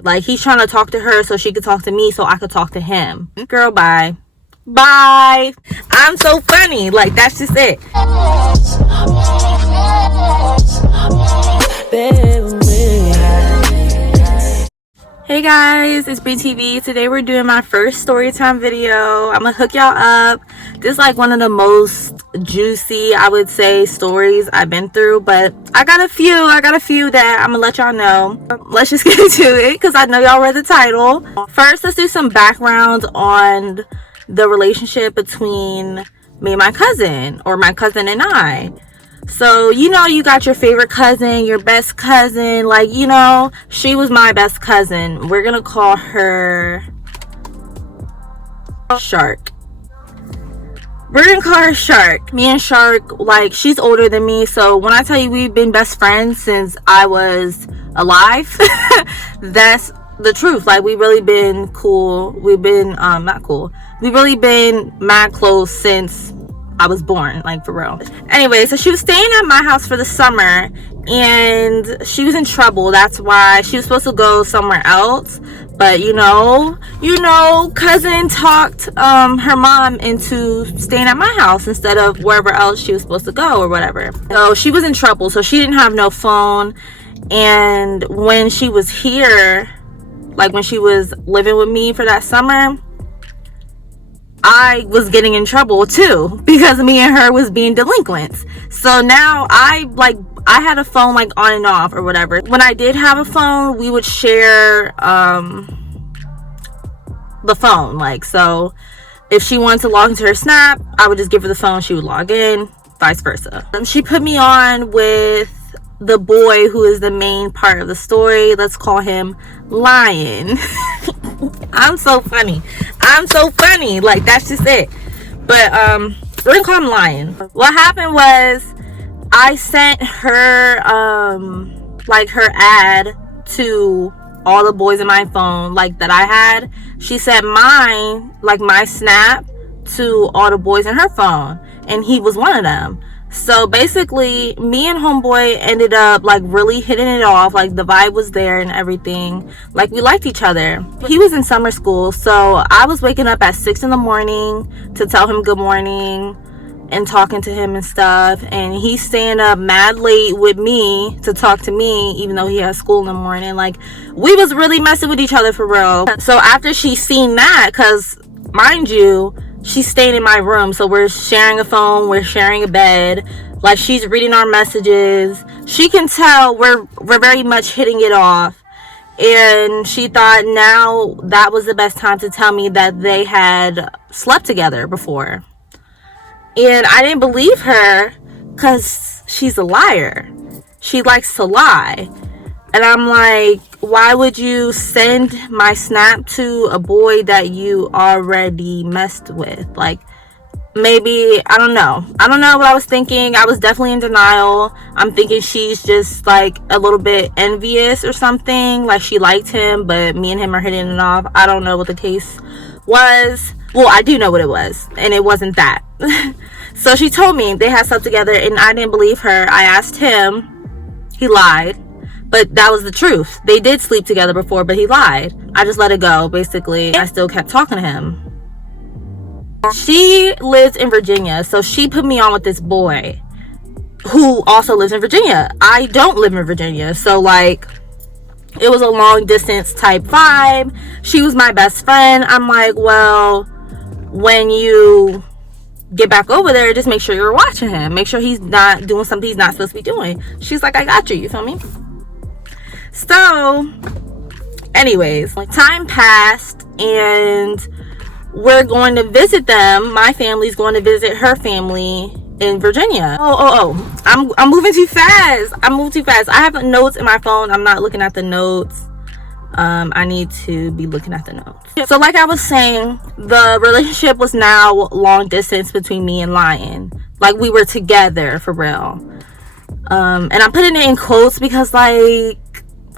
Like, he's trying to talk to her so she could talk to me so I could talk to him. Girl, bye. Bye. I'm so funny. Like, that's just it. Hey guys, it's BriTV. Today we're doing my first story time video. I'm gonna hook y'all up. This is like one of the most juicy, I would say, stories I've been through, but I got a few that I'm gonna let y'all know. Let's just get into it because I know y'all read the title. First, let's do some background on the relationship between me and my cousin, or my cousin and I. So, you know, you got your favorite cousin, your best cousin. Like, you know, she was my best cousin. We're gonna call her Shark. We're gonna call her Shark. Me and Shark, like, she's older than me. So when I tell you we've been best friends since I was alive, that's the truth. Like, we really been cool. We've been, not cool. We've really been mad close since I was born, like, for real. Anyway, so she was staying at my house for the summer and she was in trouble. That's why she was supposed to go somewhere else, but you know, cousin talked her mom into staying at my house instead of wherever else she was supposed to go or whatever. So she was in trouble, so she didn't have no phone. And when she was here, like when she was living with me for that summer, I was getting in trouble too because me and her was being delinquents. So now I had a phone like on and off or whatever. When I did have a phone, we would share the phone. Like, so if she wanted to log into her Snap, I would just give her the phone, she would log in, vice versa. She put me on with the boy who is the main part of the story. Let's call him Lion. I'm so funny. Like, that's just it. But we're gonna call him Lion. What happened was I sent her like her ad to all the boys in my phone, like, that I had. She sent mine, like my Snap, to all the boys in her phone, and he was one of them. So basically, me and homeboy ended up like really hitting it off. Like, the vibe was there and everything. Like, we liked each other. He was in summer school, so I was waking up at 6 in the morning to tell him good morning and talking to him and stuff. And he's staying up mad late with me to talk to me, even though he has school in the morning. Like, we was really messing with each other for real. So after she seen that, because mind you, she's staying in my room, so we're sharing a phone, we're sharing a bed, like, she's reading our messages. She can tell we're very much hitting it off, and she thought now that was the best time to tell me that they had slept together before. And I didn't believe her because she's a liar. She likes to lie. And I'm like, why would you send my Snap to a boy that you already messed with? Like, maybe, I don't know what I was thinking. I was definitely in denial. I'm thinking she's just like a little bit envious or something. Like, she liked him, but me and him are hitting it off. I don't know what the case was. Well, I do know what it was, and it wasn't that. So she told me they had slept together, and I didn't believe her. I asked him. He lied. But that was the truth. They did sleep together before, but he lied. I just let it go, basically. I still kept talking to him. She lives in Virginia, so she put me on with this boy who also lives in Virginia. I don't live in Virginia, so, like, it was a long distance type vibe. She was my best friend. I'm like, well, when you get back over there, just make sure you're watching him. Make sure he's not doing something he's not supposed to be doing. She's like, I got you. You feel me? So anyways, like, time passed and we're going to visit them. My family's going to visit her family in Virginia. I'm moving too fast. I have notes in my phone. I'm not looking at the notes. I need to be looking at the notes. So like I was saying, the relationship was now long distance between me and Lion. Like, we were together for real. And I'm putting it in quotes because, like,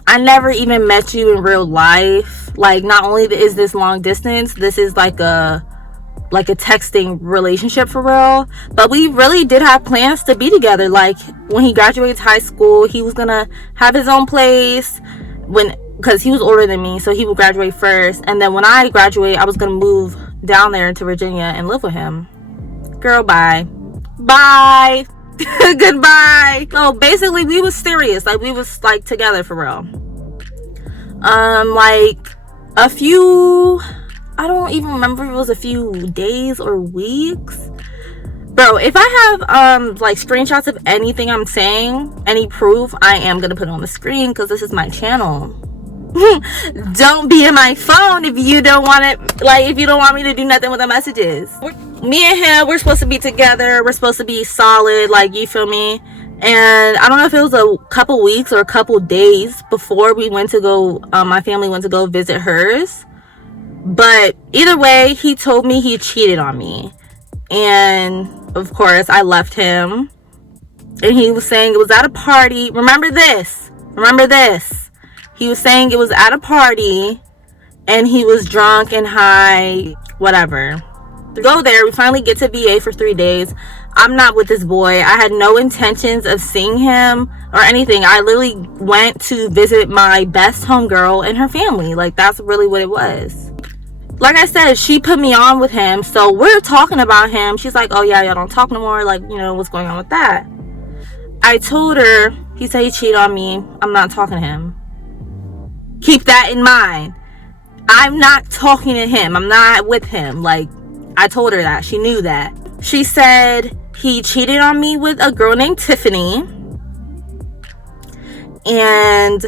I never even met you in real life. Like, not only is this long distance, this is like a texting relationship for real. But we really did have plans to be together. Like, when he graduates high school, he was gonna have his own place. When because he was older than me, so he would graduate first, and then when I graduate, I was gonna move down there to Virginia and live with him. Girl, bye. Goodbye. So basically, we was serious. Like, we was like together for real. Like a few, I don't even remember if it was a few days or weeks. Bro, if I have like screenshots of anything I'm saying, any proof, I am gonna put it on the screen because this is my channel. Don't be in my phone if you don't want it, like if you don't want me to do nothing with the messages. Me and him, we're supposed to be together, we're supposed to be solid, like, you feel me? And I don't know if it was a couple weeks or a couple days before we went to go, my family went to go visit hers, but either way, he told me he cheated on me. And of course I left him, and he was saying it was at a party. Remember this, he was saying it was at a party and he was drunk and high, whatever. To go there, we finally get to VA for 3 days. I'm not with this boy. I had no intentions of seeing him or anything. I literally went to visit my best homegirl and her family. Like, that's really what it was. Like I said, she put me on with him, so we're talking about him. She's like, oh yeah, y'all don't talk no more, like, you know, what's going on with that? I told her, he said he cheated on me. I'm not talking to him. Keep that in mind. I'm not talking to him. I'm not with him. Like, I told her that. She knew that. She said he cheated on me with a girl named Tiffany. And,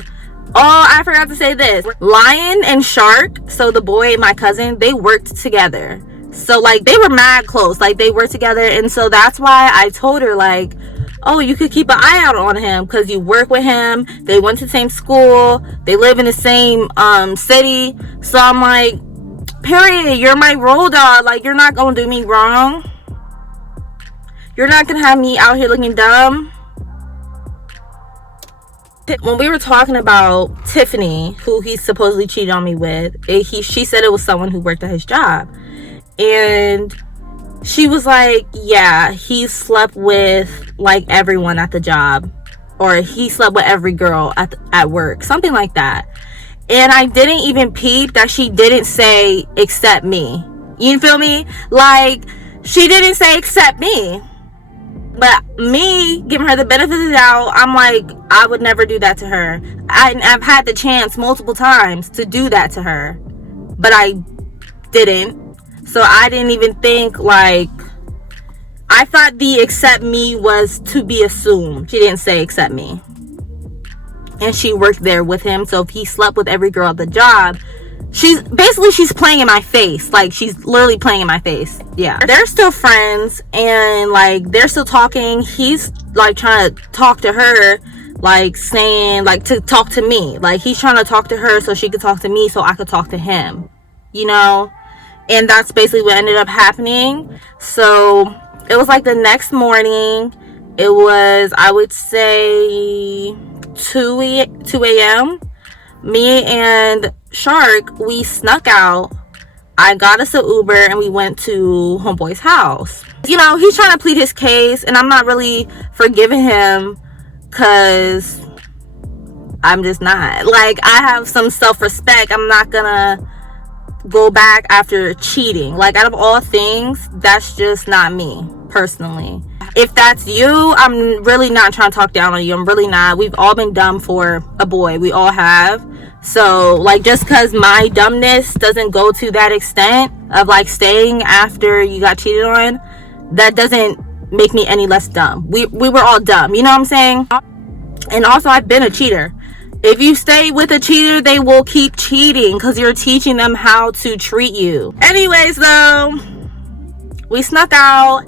oh, I forgot to say this. Lion and Shark, so the boy, my cousin, they worked together. So, like, they were mad close. Like, they worked together. And so that's why I told her, like, oh, you could keep an eye out on him because you work with him. They went to the same school. They live in the same city. So I'm like, period, you're my road dog. Like, you're not gonna do me wrong. You're not gonna have me out here looking dumb. When we were talking about Tiffany, who he supposedly cheated on me with, she said it was someone who worked at his job. And she was like, yeah, he slept with like everyone at the job, or he slept with every girl at work, something like that. And I didn't even peep that she didn't say except me. You feel me? Like, she didn't say except me. But me giving her the benefit of the doubt, I'm like, I would never do that to her. I've had the chance multiple times to do that to her, but I didn't. So I didn't even think, like, I thought the except me was to be assumed. She didn't say except me. And she worked there with him, so if he slept with every girl at the job, she's playing in my face. Like, she's literally playing in my face. Yeah, they're still friends, and like, they're still talking. He's like trying to talk to her, like saying, like, to talk to me. Like, he's trying to talk to her so she could talk to me, so I could talk to him, you know. And that's basically what ended up happening. So it was like the next morning. It was, I would say, 2 a.m. Me and Shark, we snuck out. I got us an Uber and we went to homeboy's house. You know, he's trying to plead his case, and I'm not really forgiving him because I'm just not. Like, I have some self-respect. I'm not gonna go back after cheating. Like, out of all things, that's just not me personally. If that's you, I'm really not trying to talk down on you. I'm really not. We've all been dumb for a boy. We all have. So, like, just because my dumbness doesn't go to that extent of, like, staying after you got cheated on, that doesn't make me any less dumb. We were all dumb. You know what I'm saying? And also, I've been a cheater. If you stay with a cheater, they will keep cheating because you're teaching them how to treat you. Anyways, though, we snuck out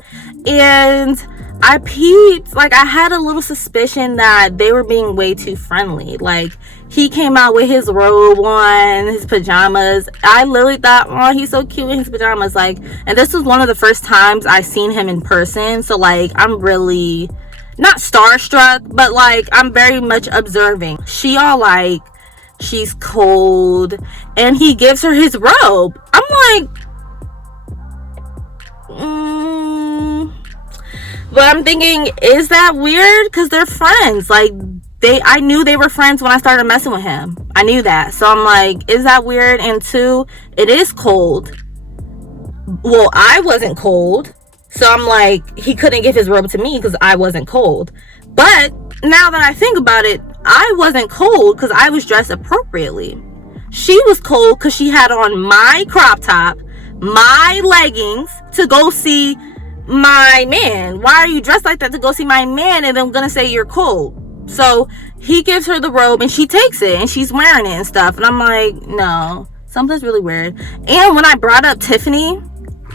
and I peeped. Like, I had a little suspicion that they were being way too friendly. Like, he came out with his robe on, his pajamas. I literally thought, oh, he's so cute in his pajamas. Like, and this was one of the first times I seen him in person. So, like, I'm really not starstruck, but like, I'm very much observing. She all like, she's cold, and he gives her his robe. I'm like, but I'm thinking, is that weird? Because they're friends. Like, I knew they were friends when I started messing with him. I knew that. So I'm like, is that weird? And two, it is cold. Well, I wasn't cold. So I'm like, he couldn't give his robe to me because I wasn't cold. But now that I think about it, I wasn't cold because I was dressed appropriately. She was cold because she had on my crop top, my leggings to go see my man. Why are you dressed like that to go see my man? And then I'm gonna say you're cold. So he gives her the robe and she takes it and she's wearing it and stuff. And I'm like, no, something's really weird. And when I brought up Tiffany,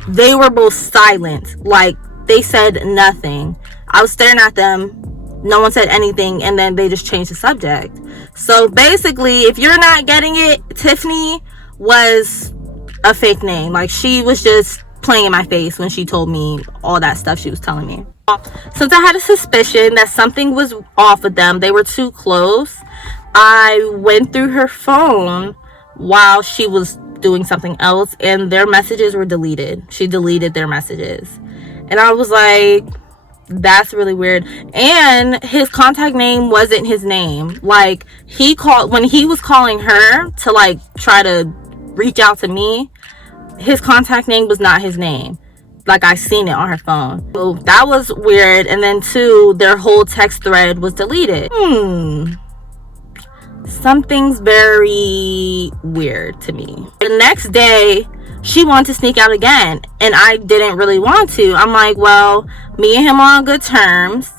they were both silent. Like, they said nothing. I was staring at them. No one said anything. And then they just changed the subject. So basically, if you're not getting it, Tiffany was a fake name. Like, she was just playing in my face when she told me all that stuff she was telling me. Since I had a suspicion that something was off with them, they were too close, I went through her phone while she was doing something else, and their messages were deleted. She deleted their messages. And I was like, that's really weird. And his contact name wasn't his name. Like, he called, when he was calling her to like try to reach out to me, his contact name was not his name. Like, I seen it on her phone. So that was weird. And then two, their whole text thread was deleted. Something's very weird to me. The next day, she wanted to sneak out again, and I didn't really want to. I'm like, well, me and him are on good terms,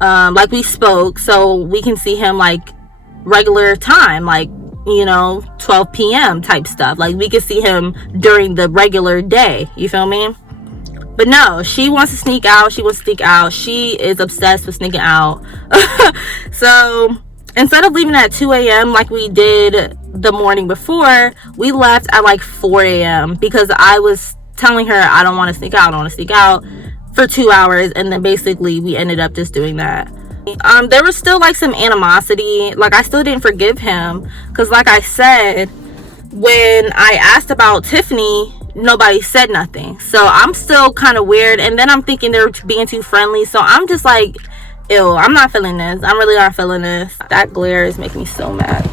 like we spoke, so we can see him like regular time, like, you know, 12 p.m. type stuff. Like, we could see him during the regular day, you feel me? But no, she wants to sneak out. She wants to sneak out. She is obsessed with sneaking out. So instead of leaving at 2 a.m. like we did the morning before, we left at like 4 a.m. because I was telling her I don't want to sneak out. I don't want to sneak out for 2 hours. And then basically we ended up just doing that. There was still like some animosity. Like, I still didn't forgive him because, like I said, when I asked about Tiffany, nobody said nothing. So I'm still kind of weird. And then I'm thinking they're being too friendly. So I'm just like, ew, I'm not feeling this. I'm really not feeling this. That glare is making me so mad.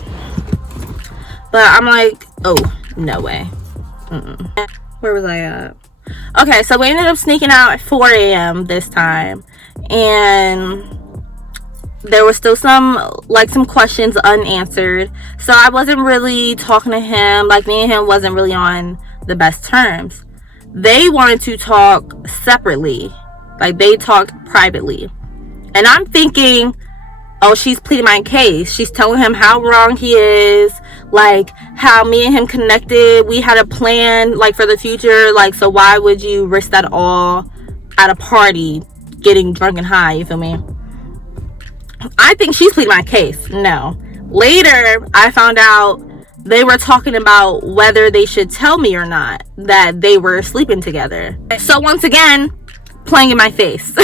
But I'm like, oh, no way. Where was I at? Okay, so we ended up sneaking out at 4 a.m. this time. And there were still some questions unanswered. So I wasn't really talking to him. Like, me and him wasn't really on the best terms. They wanted to talk separately. Like, they talked privately. And I'm thinking, oh, she's pleading my case. She's telling him how wrong he is. Like, how me and him connected. We had a plan, like, for the future. Like, so why would you risk that all at a party, getting drunk and high? You feel me? I think she's pleading my case. No. Later, I found out they were talking about whether they should tell me or not that they were sleeping together. So once again, playing in my face.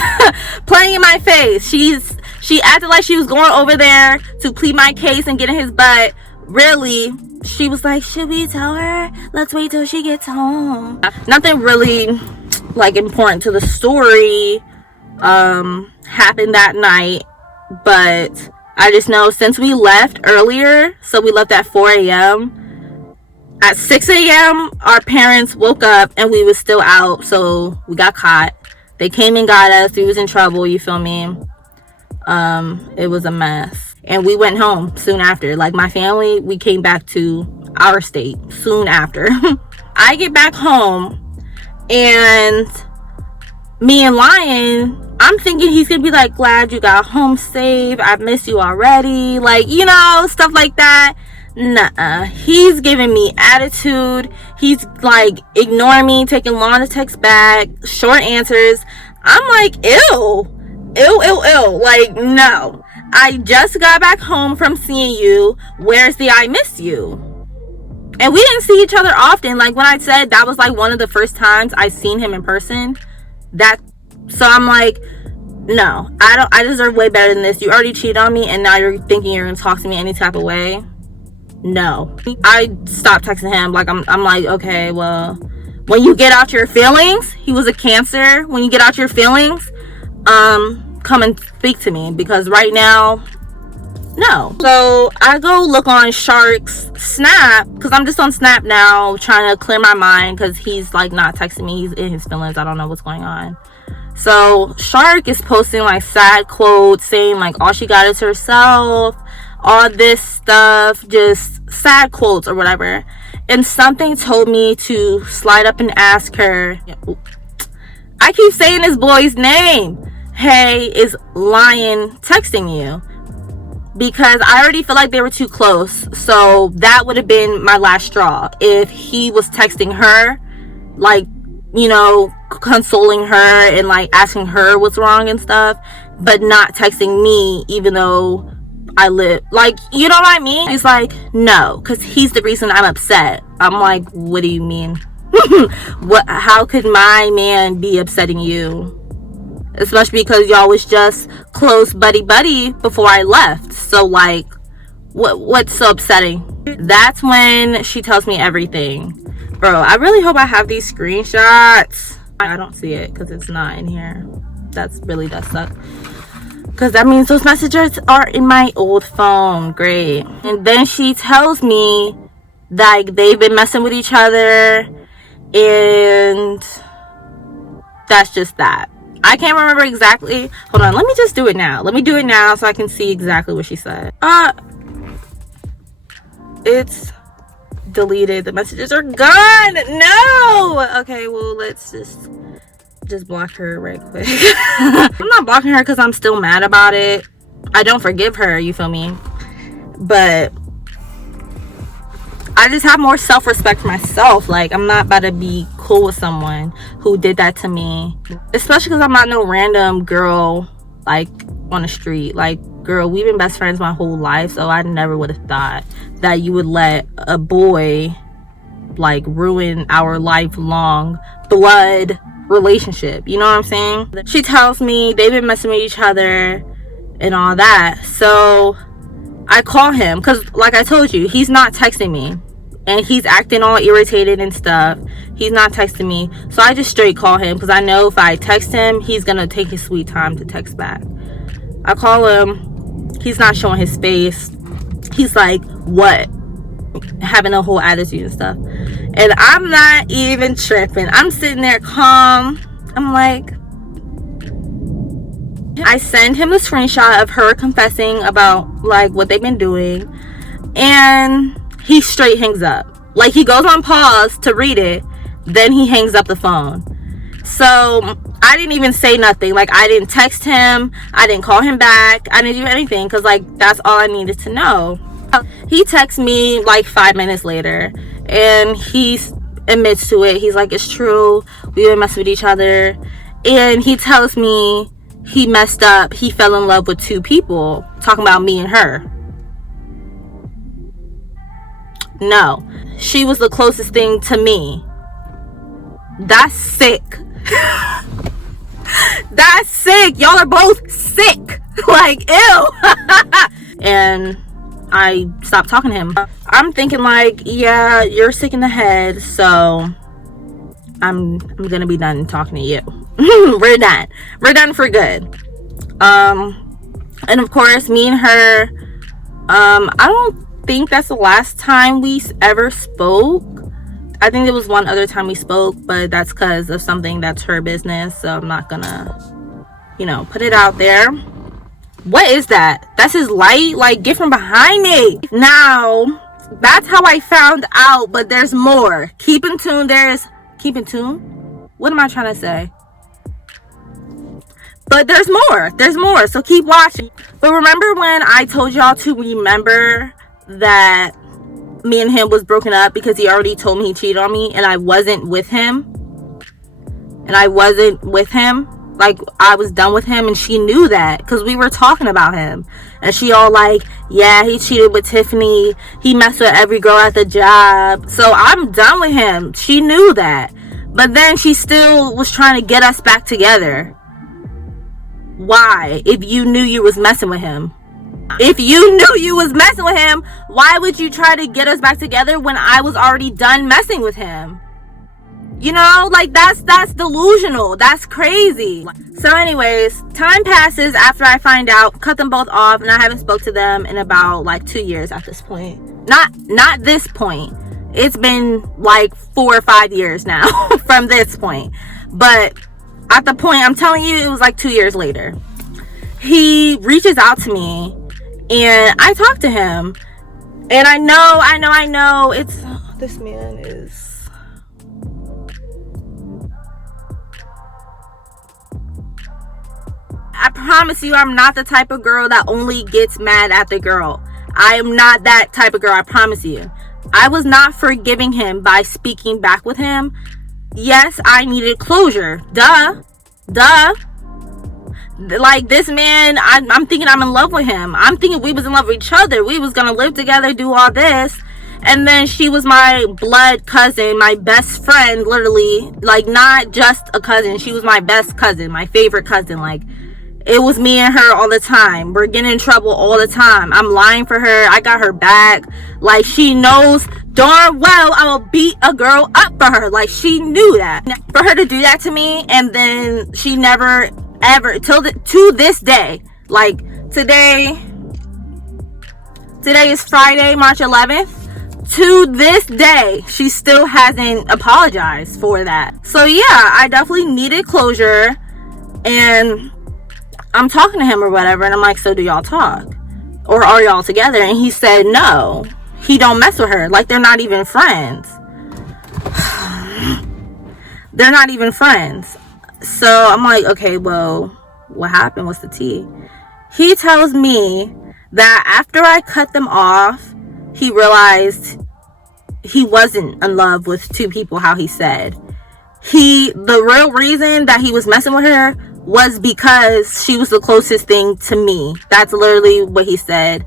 Playing in my face. She acted like she was going over there to plead my case and get in his butt. Really, she was like, should we tell her? Let's wait till she gets home. Nothing really like important to the story happened that night. But I just know since we left earlier, so we left at 4 a.m. At 6 a.m. our parents woke up and we was still out, so we got caught. They came and got us. We was in trouble, you feel me? It was a mess. And we went home soon after. Like, my family, we came back to our state soon after. I get back home and me and Lion, I'm thinking he's gonna be like, glad you got home safe, I miss you already, like, you know, stuff like that. Nuh-uh. He's giving me attitude. He's like ignoring me, taking long to text back, short answers. I'm like, ew, like, no, I just got back home from seeing you. Where's the I miss you? And we didn't see each other often. Like, when I said that was like one of the first times I seen him in person, so I'm like, no, I deserve way better than this. You already cheated on me and now you're thinking you're gonna talk to me any type of way. No. I stopped texting him. Like, I'm like, okay, well, when you get out your feelings, he was a Cancer, when you get out your feelings, come and speak to me, because right now No. So I go look on Shark's Snap, because I'm just on Snap now trying to clear my mind, because he's like not texting me. He's in his feelings. I don't know what's going on. So Shark is posting like sad quotes saying like all she got is herself, all this stuff, just sad quotes or whatever. And something told me to slide up and ask her, I keep saying this boy's name, hey, is Lion texting you? Because I already feel like they were too close. So that would have been my last straw. If he was texting her, like, you know, consoling her and like asking her what's wrong and stuff, but not texting me, even though I live, like, you know what I mean? He's like, no, because he's the reason I'm upset. I'm like, what do you mean? How could my man be upsetting you? Especially because y'all was just close buddy before I left. So like, what's so upsetting? That's when she tells me everything. Bro, I really hope I have these screenshots. I don't see it because it's not in here. That's really does suck, because that means those messages are in my old phone. Great. And then she tells me that they've been messing with each other, and that's just that. I can't remember exactly. Hold on, let me just do it now. Let me do it now so I can see exactly what she said. It's deleted. The messages are gone. No. Okay, well, let's just block her right quick. I'm not blocking her because I'm still mad about it. I don't forgive her, you feel me? But I just have more self-respect for myself. Like, I'm not about to be cool with someone who did that to me, especially because I'm not no random girl like on the street. Like, girl, we've been best friends my whole life, so I never would have thought that you would let a boy like ruin our lifelong blood relationship. You know what I'm saying? She tells me they've been messing with each other and all that. So I call him because, like I told you, he's not texting me, and he's acting all irritated and stuff. He's not texting me, so I just straight call him because I know if I text him, he's gonna take his sweet time to text back. I call him. He's not showing his face. He's like, what? Having a whole attitude and stuff. And I'm not even tripping. I'm sitting there calm. I'm like, I send him a screenshot of her confessing about like what they've been doing, and he straight hangs up. Like, he goes on pause to read it, then he hangs up the phone. So I didn't even say nothing. Like, I didn't text him, I didn't call him back, I didn't do anything, because like that's all I needed to know. He texts me like 5 minutes later, and he admits to it. He's like, it's true, we've been messing with each other. And he tells me he messed up, he fell in love with two people, talking about me and her. No, she was the closest thing to me. That's sick. That's sick. Y'all are both sick. Like, ew. And I stopped talking to him. I'm thinking like, yeah, you're sick in the head, so I'm gonna be done talking to you. We're done for good. And of course, me and her, I don't think that's the last time we ever spoke. I think there was one other time we spoke, but that's because of something that's her business, so I'm not gonna, you know, put it out there. What is that? That's his light? Like, get from behind me. Now, that's how I found out, but there's more. Keep in tune. Keep in tune? What am I trying to say? But there's more, so keep watching. But remember when I told y'all to remember that me and him was broken up because he already told me he cheated on me, and I wasn't with him? Like, I was done with him, and she knew that because we were talking about him. And she all like, yeah, he cheated with Tiffany, he messed with every girl at the job, so I'm done with him. She knew that, but then she still was trying to get us back together. Why? If you knew you was messing with him, why would you try to get us back together when I was already done messing with him? You know, like that's delusional. That's crazy. So anyways, time passes after I find out, cut them both off, and I haven't spoke to them in about like 2 years at this point. Not this point. It's been like 4 or 5 years now from this point. But at the point I'm telling you, it was like 2 years later. He reaches out to me and I talk to him. And I know it's this man is I promise you, I'm not the type of girl that only gets mad at the girl. I am not that type of girl, I promise you. I was not forgiving him by speaking back with him. Yes, I needed closure. Duh. Like, this man, I'm thinking I'm in love with him. I'm thinking we was in love with each other. We was gonna live together, do all this. And then she was my blood cousin, my best friend, literally. Like, not just a cousin. She was my best cousin, my favorite cousin. Like, it was me and her all the time. We're getting in trouble all the time. I'm lying for her. I got her back. Like, she knows darn well I will beat a girl up for her. Like, she knew that. For her to do that to me, and then she never, ever, to this day, like, today is Friday, March 11th. To this day, she still hasn't apologized for that. So, yeah, I definitely needed closure, and I'm talking to him or whatever, and I'm like, so do y'all talk? Or are y'all together? And he said no. He don't mess with her. Like, they're not even friends. They're not even friends. So I'm like, okay, well, what happened? What's the tea? He tells me that after I cut them off, he realized he wasn't in love with two people, how he said. The real reason that he was messing with her was because she was the closest thing to me. That's literally what he said.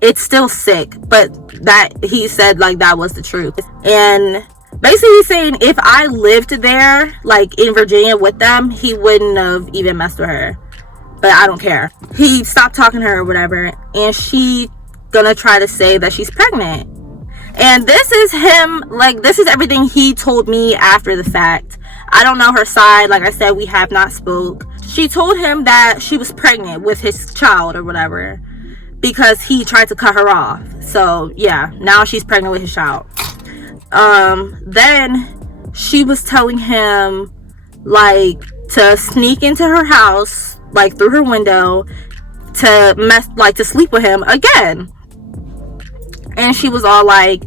It's still sick, but that he said, like, that was the truth. And basically he's saying if I lived there, like in Virginia with them, he wouldn't have even messed with her. But I don't care. He stopped talking to her or whatever, and she gonna try to say that she's pregnant. And this is him, like, this is everything he told me after the fact. I don't know her side. Like I said, we have not spoke. She told him that she was pregnant with his child or whatever because he tried to cut her off. So yeah, now she's pregnant with his child. Then she was telling him, like, to sneak into her house, like through her window, to sleep with him again. And she was all like,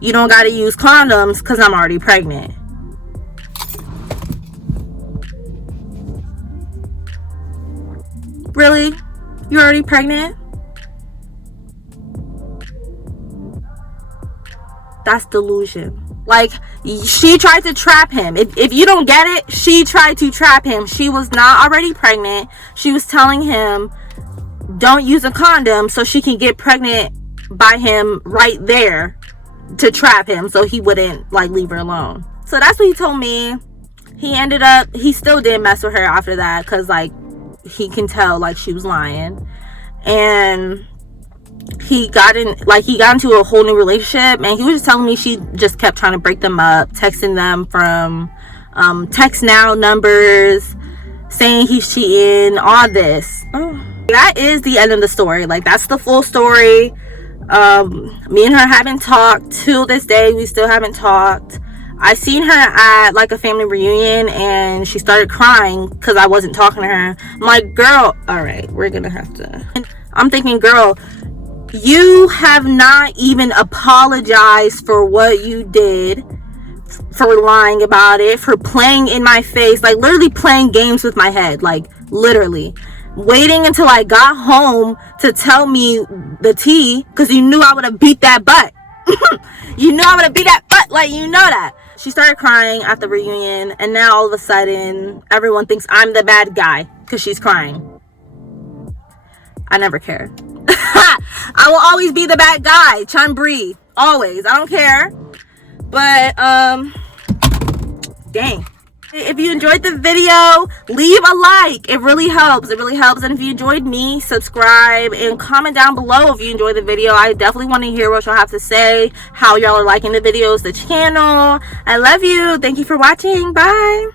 you don't gotta use condoms because I'm already pregnant. Really? You're already pregnant? That's delusion. Like, she tried to trap him. If you don't get it, she tried to trap him. She was not already pregnant. She was telling him, don't use a condom so she can get pregnant by him right there to trap him so he wouldn't, like, leave her alone. So that's what he told me. He still didn't mess with her after that because, like, he can tell, like, she was lying. And he got into a whole new relationship, and he was just telling me she just kept trying to break them up, texting them from text now numbers, saying he's cheating, all this. That is the end of the story. Like, that's the full story. Me and her haven't talked till this day. We still haven't talked. I seen her at, like, a family reunion, and she started crying because I wasn't talking to her. I'm like, girl, all right, we're gonna have to. I'm thinking, girl, you have not even apologized for what you did, for lying about it, for playing in my face, like, literally playing games with my head, like, literally. Waiting until I got home to tell me the tea, because you knew I would have beat that butt. You knew I would have beat that butt, like, you know that. She started crying at the reunion, and now all of a sudden, everyone thinks I'm the bad guy because she's crying. I never care. I will always be the bad guy. Chun breathe. Always. I don't care. But, dang. If you enjoyed the video, leave a like. It really helps. It really helps. And if you enjoyed me, subscribe and comment down below if you enjoyed the video. I definitely want to hear what y'all have to say, how y'all are liking the videos, the channel. I love you. Thank you for watching. Bye.